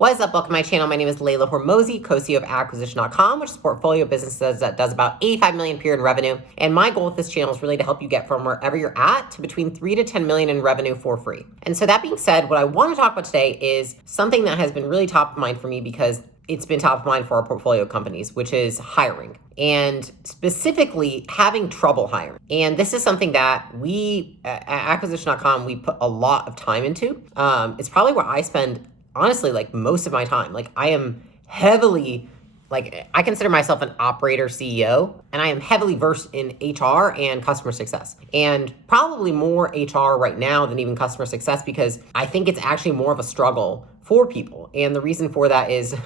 What is up? Welcome to my channel. My name is Layla Hormozi, co-CEO of acquisition.com, which is a portfolio of businesses that does about 85 million per year in revenue. And my goal with this channel is really to help you get from wherever you're at to between 3 to 10 million in revenue for free. And so that being said, what I want to talk about today is something that has been really top of mind for me because it's been top of mind for our portfolio companies, which is hiring, and specifically having trouble hiring. And this is something that we at acquisition.com, we put a lot of time into. It's probably where I spend, honestly, like most of my time. Like I am heavily, like I consider myself an operator CEO, and I am heavily versed in HR and customer success, and probably more HR right now than even customer success, because I think it's actually more of a struggle for people. And the reason for that is,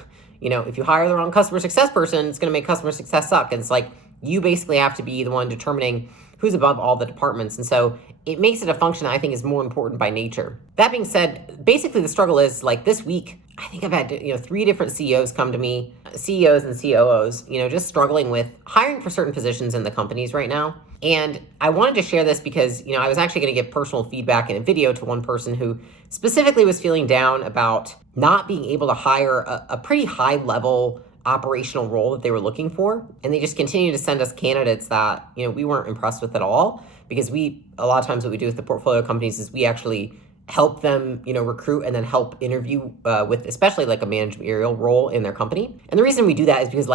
you know, if you hire the wrong customer success person, it's going to make customer success suck. And it's like, you basically have to be the one determining who's above all the departments. And so it makes it a function that I think is more important by nature. That being said, basically the struggle is like this week, I think I've had, 3 different CEOs come to me, CEOs and COOs, just struggling with hiring for certain positions in the companies right now. And I wanted to share this because, I was actually going to give personal feedback in a video to one person who specifically was feeling down about not being able to hire a pretty high level operational role that they were looking for. And they just continue to send us candidates that, we weren't impressed with at all, because a lot of times what we do with the portfolio companies is we actually help them, recruit and then help interview with especially like a managerial role in their company. And the reason we do that is because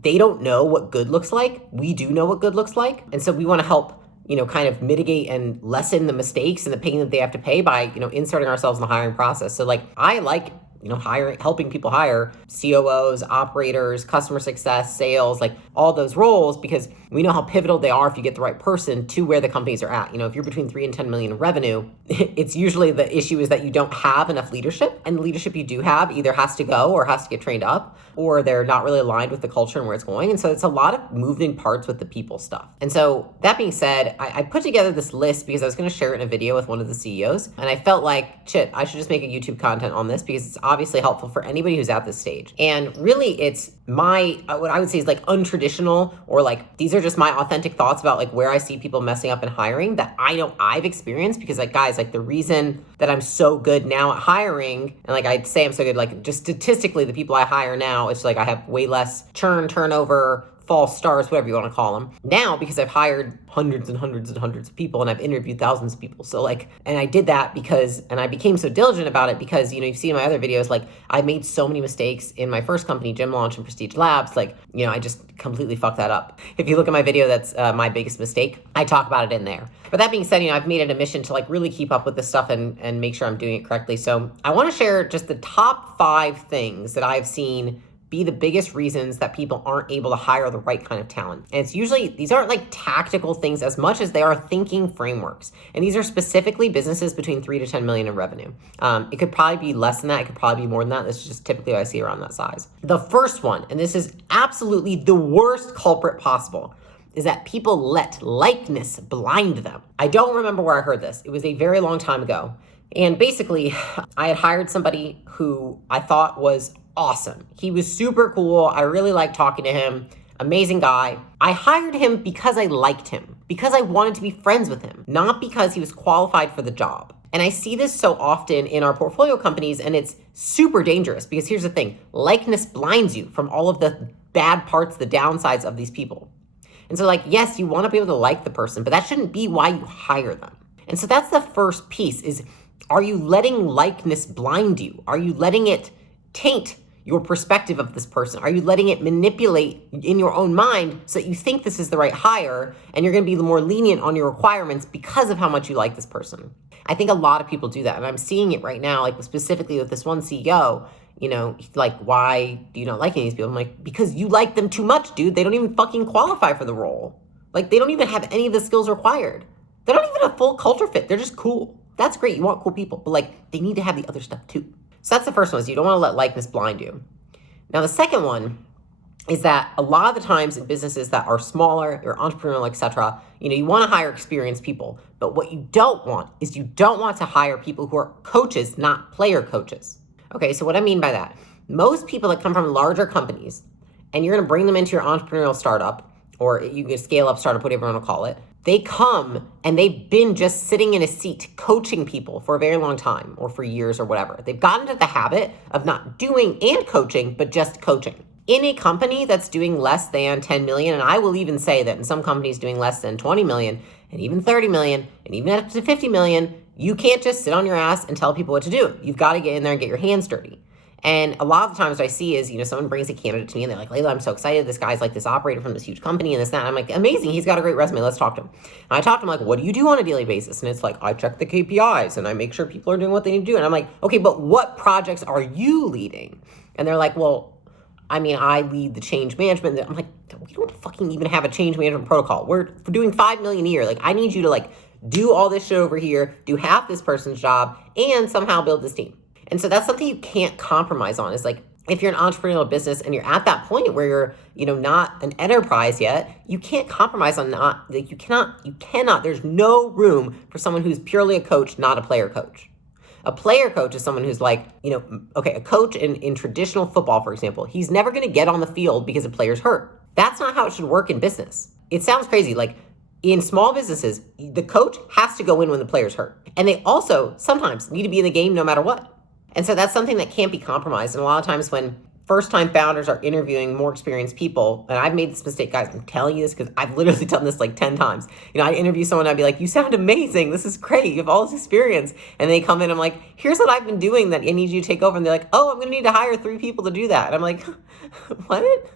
they don't know what good looks like. We do know what good looks like. And so we want to help, kind of mitigate and lessen the mistakes and the pain that they have to pay by, inserting ourselves in the hiring process. So I like, helping people hire COOs, operators, customer success, sales, all those roles, because we know how pivotal they are if you get the right person to where the companies are at. If you're between 3 and 10 million in revenue, it's usually the issue is that you don't have enough leadership, and the leadership you do have either has to go or has to get trained up, or they're not really aligned with the culture and where it's going. And so it's a lot of moving parts with the people stuff. And so that being said, I put together this list because I was going to share it in a video with one of the CEOs. And I felt like, shit, I should just make a YouTube content on this because it's obviously helpful for anybody who's at this stage. And really it's what I would say is untraditional, or these are just my authentic thoughts about where I see people messing up in hiring that I know I've experienced. Because guys, the reason that I'm so good now at hiring, and I'd say I'm so good, just statistically, the people I hire now, it's I have way less turnover, false starts, whatever you want to call them now, because I've hired hundreds and hundreds and hundreds of people, and I've interviewed thousands of people. So and I did that because, and I became so diligent about it because, you've seen in my other videos, I made so many mistakes in my first company, Gym Launch and Prestige Labs. I just completely fucked that up. If you look at my video, that's my biggest mistake. I talk about it in there. But that being said, I've made it a mission to really keep up with this stuff and make sure I'm doing it correctly. So I want to share just the top 5 things that I've seen be the biggest reasons that people aren't able to hire the right kind of talent. And it's usually, these aren't tactical things as much as they are thinking frameworks. And these are specifically businesses between 3 to 10 million in revenue. It could probably be less than that. It could probably be more than that. This is just typically what I see around that size. The first one, and this is absolutely the worst culprit possible, is that people let likeness blind them. I don't remember where I heard this. It was a very long time ago. And basically, I had hired somebody who I thought was awesome. He was super cool. I really liked talking to him. Amazing guy. I hired him because I liked him, because I wanted to be friends with him, not because he was qualified for the job. And I see this so often in our portfolio companies, and it's super dangerous because here's the thing, likeness blinds you from all of the bad parts, the downsides of these people. And so yes, you want to be able to like the person, but that shouldn't be why you hire them. And so that's the first piece is, are you letting likeness blind you? Are you letting it taint your perspective of this person? Are you letting it manipulate in your own mind so that you think this is the right hire, and you're going to be more lenient on your requirements because of how much you like this person? I think a lot of people do that, and I'm seeing it right now, specifically with this one CEO. Why do you not like any of these people? I'm because you like them too much, dude. They don't even fucking qualify for the role. They don't even have any of the skills required. They're not even a full culture fit. They're just cool. That's great. You want cool people, but they need to have the other stuff too. So that's the first one, is you don't want to let likeness blind you. Now, the second one is that a lot of the times in businesses that are smaller or entrepreneurial, etc., you want to hire experienced people. But what you don't want is you don't want to hire people who are coaches, not player coaches. Okay, so what I mean by that, most people that come from larger companies and you're going to bring them into your entrepreneurial startup, or you can scale up, startup, whatever you want to call it. They come and they've been just sitting in a seat coaching people for a very long time or for years or whatever. They've gotten into the habit of not doing and coaching, but just coaching. In a company that's doing less than 10 million, and I will even say that in some companies doing less than 20 million and even 30 million and even up to 50 million, you can't just sit on your ass and tell people what to do. You've got to get in there and get your hands dirty. And a lot of the times what I see is, someone brings a candidate to me and they're like, Layla, I'm so excited. This guy's like this operator from this huge company and this, that. And I'm like, amazing. He's got a great resume. Let's talk to him. And I talk to him like, what do you do on a daily basis? And it's like, I check the KPIs and I make sure people are doing what they need to do. And I'm like, okay, but what projects are you leading? And they're like, well, I lead the change management. I'm like, we don't fucking even have a change management protocol. We're doing 5 million a year. Like, I need you to do all this shit over here, do half this person's job, and somehow build this team. And so that's something you can't compromise on. Is like, if you're an entrepreneurial business and you're at that point where you're, not an enterprise yet, you can't compromise on you cannot, there's no room for someone who's purely a coach, not a player coach. A player coach is someone who's like, a coach in traditional football, for example, he's never going to get on the field because a player's hurt. That's not how it should work in business. It sounds crazy. Like, in small businesses, the coach has to go in when the player's hurt. And they also sometimes need to be in the game no matter what. And so that's something that can't be compromised. And a lot of times when first-time founders are interviewing more experienced people, and I've made this mistake, guys, I'm telling you this because I've literally done this 10 times. I interview someone, I'd be like, you sound amazing. This is great. You have all this experience. And they come in, I'm like, here's what I've been doing that I need you to take over. And they're like, oh, I'm going to need to hire 3 people to do that. And I'm like, what?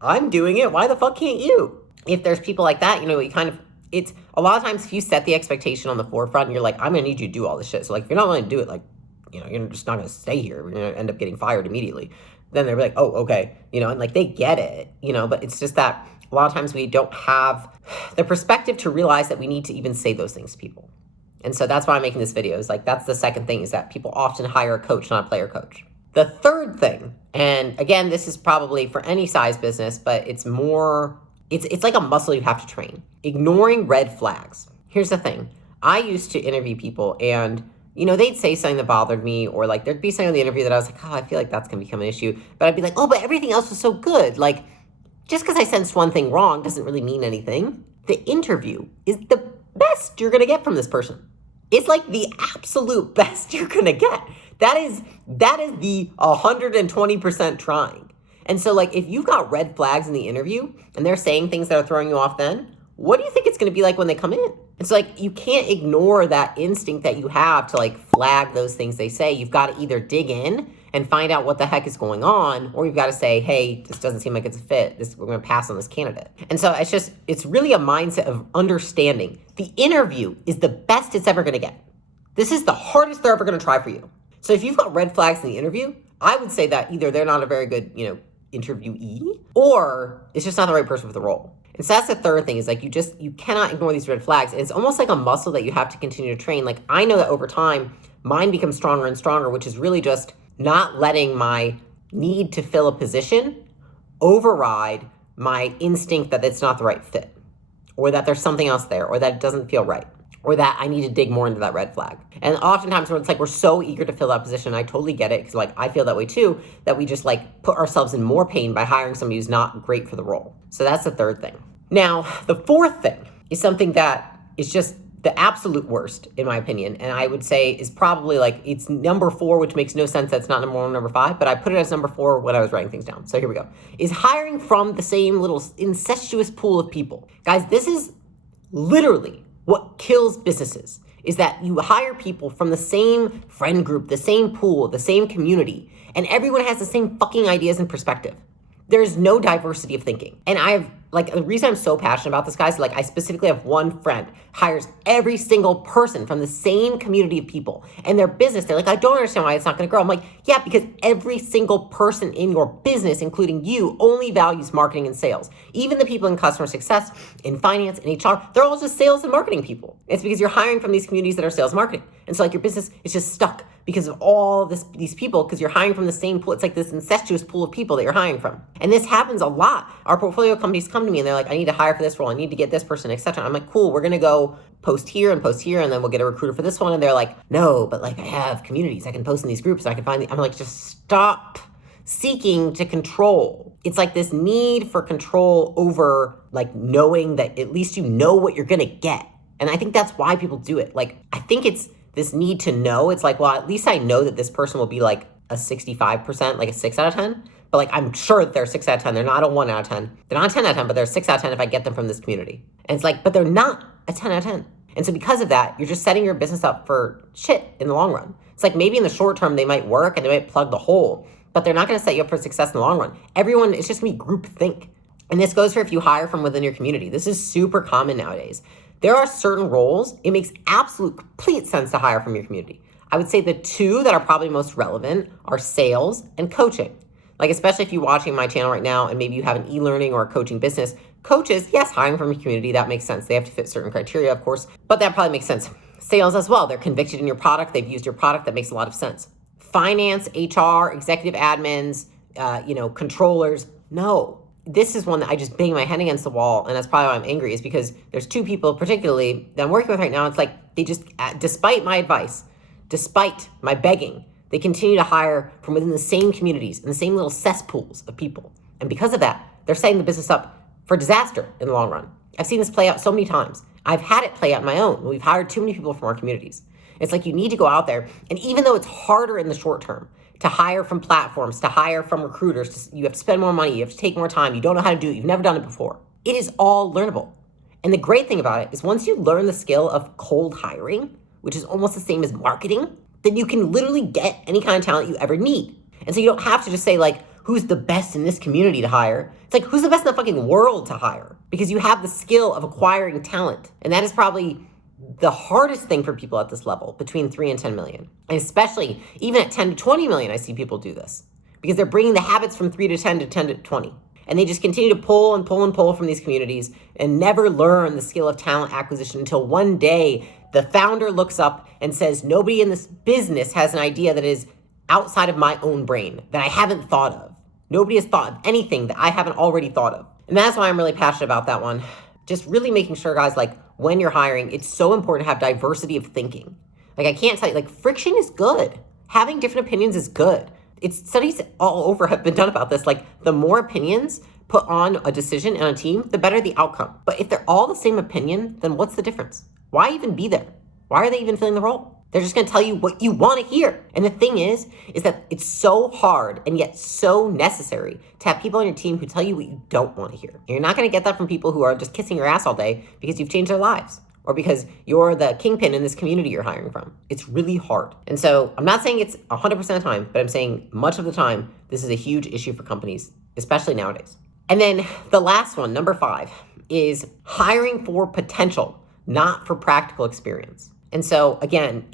I'm doing it. Why the fuck can't you? If there's people like that, it's a lot of times if you set the expectation on the forefront and you're like, I'm going to need you to do all this shit. So if you're not willing to do it, you're just not going to stay here. You're going to end up getting fired immediately. Then they're like, oh, okay. And they get it, but it's just that a lot of times we don't have the perspective to realize that we need to even say those things to people. And so that's why I'm making this video is that's the second thing is that people often hire a coach, not a player coach. The third thing, and again, this is probably for any size business, but it's more, it's like a muscle you have to train. Ignoring red flags. Here's the thing. I used to interview people and they'd say something that bothered me or there'd be something in the interview that I was like, oh, I feel like that's going to become an issue. But I'd be like, oh, but everything else was so good. Just because I sensed one thing wrong doesn't really mean anything. The interview is the best you're going to get from this person. It's the absolute best you're going to get. That is the 120% trying. And so if you've got red flags in the interview and they're saying things that are throwing you off then, what do you think it's going to be like when they come in? It's you can't ignore that instinct that you have to flag those things they say. You've got to either dig in and find out what the heck is going on, or you've got to say, hey, this doesn't seem like it's a fit. We're going to pass on this candidate. And so it's really a mindset of understanding. The interview is the best it's ever going to get. This is the hardest they're ever going to try for you. So if you've got red flags in the interview, I would say that either they're not a very good, interviewee, or it's just not the right person for the role. And so that's the third thing is you cannot ignore these red flags. And it's almost like a muscle that you have to continue to train. I know that over time, mine becomes stronger and stronger, which is really just not letting my need to fill a position override my instinct that it's not the right fit, or that there's something else there, or that it doesn't feel right, or that I need to dig more into that red flag. And oftentimes when it's we're so eager to fill that position, I totally get it, because I feel that way too, that we just put ourselves in more pain by hiring somebody who's not great for the role. So that's the third thing. Now, the fourth thing is something that is just the absolute worst, in my opinion, and I would say is probably it's number 4, which makes no sense. That's not number 1 or number 5, but I put it as number 4 when I was writing things down. So here we go. Is hiring from the same little incestuous pool of people. Guys, this is literally what kills businesses, is that you hire people from the same friend group, the same pool, the same community, and everyone has the same fucking ideas and perspective. There's no diversity of thinking. And the reason I'm so passionate about this, guys, I specifically have one friend hires every single person from the same community of people, and their business, they're I don't understand why it's not going to grow. I'm yeah, because every single person in your business, including you, only values marketing and sales. Even the people in customer success, in finance, in HR, they're all just sales and marketing people. It's because you're hiring from these communities that are sales marketing. And so your business is just stuck because of all these people, because you're hiring from the same pool. It's this incestuous pool of people that you're hiring from. And this happens a lot. Our portfolio companies come to me and they're I need to hire for this role. I need to get this person, etc. I'm cool, we're going to go post here, and then we'll get a recruiter for this one. And they're no, but I have communities. I can post in these groups. And I can find I'm just stop seeking to control. It's like this need for control over like knowing that at least you know what you're going to get. And I think that's why people do it. Like, I think it's this need to know. It's like, well, at least I know that this person will be like a 65%, like a 6 out of 10. But like, I'm sure that they're 6 out of 10. They're not a 1 out of 10. They're not a 10 out of 10, but they're 6 out of 10 if I get them from this community. And it's like, but they're not a 10 out of 10. And so because of that, you're just setting your business up for shit in the long run. It's like maybe in the short term, they might work and they might plug the hole, but they're not going to set you up for success in the long run. Everyone, it's just going to be groupthink. And this goes for if you hire from within your community. This is super common nowadays. There are certain roles, it makes absolute complete sense to hire from your community. I would say the two that are probably most relevant are sales and coaching. Like, especially if you're watching my channel right now and maybe you have an e-learning or a coaching business, coaches, yes, hiring from your community, that makes sense. They have to fit certain criteria, of course, but that probably makes sense. Sales as well. They're convicted in your product. They've used your product. That makes a lot of sense. Finance, HR, executive admins, controllers. No, this is one that I just bang my head against the wall. And that's probably why I'm angry, is because there's two people particularly that I'm working with right now. It's like they just, despite my advice, despite my begging, they continue to hire from within the same communities and the same little cesspools of people. And because of that, they're setting the business up for disaster in the long run. I've seen this play out so many times. I've had it play out on my own. We've hired too many people from our communities. It's like you need to go out there. And even though it's harder in the short term to hire from platforms, to hire from recruiters, you have to spend more money, you have to take more time, you don't know how to do it, you've never done it before. It is all learnable. And the great thing about it is once you learn the skill of cold hiring, which is almost the same as marketing, then you can literally get any kind of talent you ever need. And so you don't have to just say like, who's the best in this community to hire? It's like, who's the best in the fucking world to hire? Because you have the skill of acquiring talent. And that is probably the hardest thing for people at this level, between 3 and 10 million. And especially even at 10 to 20 million, I see people do this because they're bringing the habits from 3 to 10 to 10 to 20. And they just continue to pull and pull and pull from these communities and never learn the skill of talent acquisition until one day the founder looks up and says, nobody in this business has an idea that is outside of my own brain, that I haven't thought of. Nobody has thought of anything that I haven't already thought of. And that's why I'm really passionate about that one. Just really making sure, guys, like when you're hiring, it's so important to have diversity of thinking. Like I can't tell you, like friction is good. Having different opinions is good. Studies all over have been done about this. Like the more opinions put on a decision and a team, the better the outcome. But if they're all the same opinion, then what's the difference? Why even be there? Why are they even filling the role? They're just going to tell you what you want to hear. And the thing is that it's so hard and yet so necessary to have people on your team who tell you what you don't want to hear. And you're not going to get that from people who are just kissing your ass all day because you've changed their lives or because you're the kingpin in this community you're hiring from. It's really hard. And so I'm not saying it's 100% of the time, but I'm saying much of the time, this is a huge issue for companies, especially nowadays. And then the last one, number 5, is hiring for potential, not for practical experience. And so again,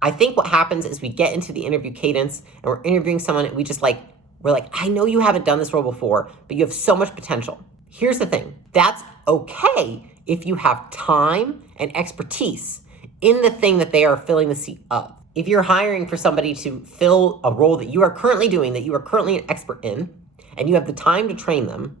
I think what happens is we get into the interview cadence and we're interviewing someone and we're like, I know you haven't done this role before, but you have so much potential. Here's the thing. That's okay if you have time and expertise in the thing that they are filling the seat of. If you're hiring for somebody to fill a role that you are currently doing, that you are currently an expert in, and you have the time to train them,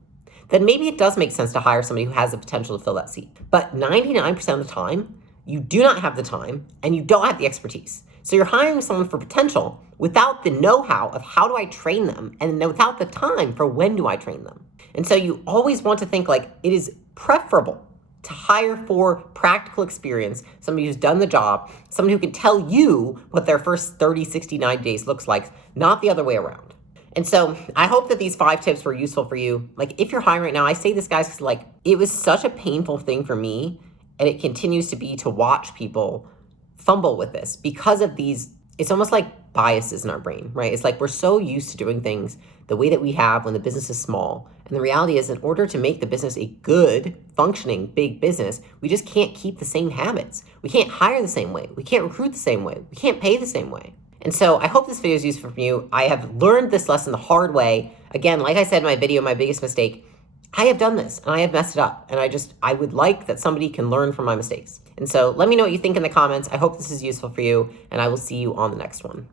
then maybe it does make sense to hire somebody who has the potential to fill that seat. But 99% of the time, you do not have the time and you don't have the expertise. So you're hiring someone for potential without the know-how of how do I train them and without the time for when do I train them. And so you always want to think like it is preferable to hire for practical experience, somebody who's done the job, somebody who can tell you what their first 30, 60, 90 days looks like, not the other way around. And so I hope that these 5 tips were useful for you. Like if you're hiring right now, I say this, guys, because like it was such a painful thing for me. And it continues to be to watch people fumble with this because of these, it's almost like biases in our brain, right? It's like we're so used to doing things the way that we have when the business is small. And the reality is in order to make the business a good, functioning, big business, we just can't keep the same habits. We can't hire the same way. We can't recruit the same way. We can't pay the same way. And so I hope this video is useful for you. I have learned this lesson the hard way. Again, like I said in my video, my biggest mistake, I have done this and I have messed it up and I would like that somebody can learn from my mistakes. And so let me know what you think in the comments. I hope this is useful for you and I will see you on the next one.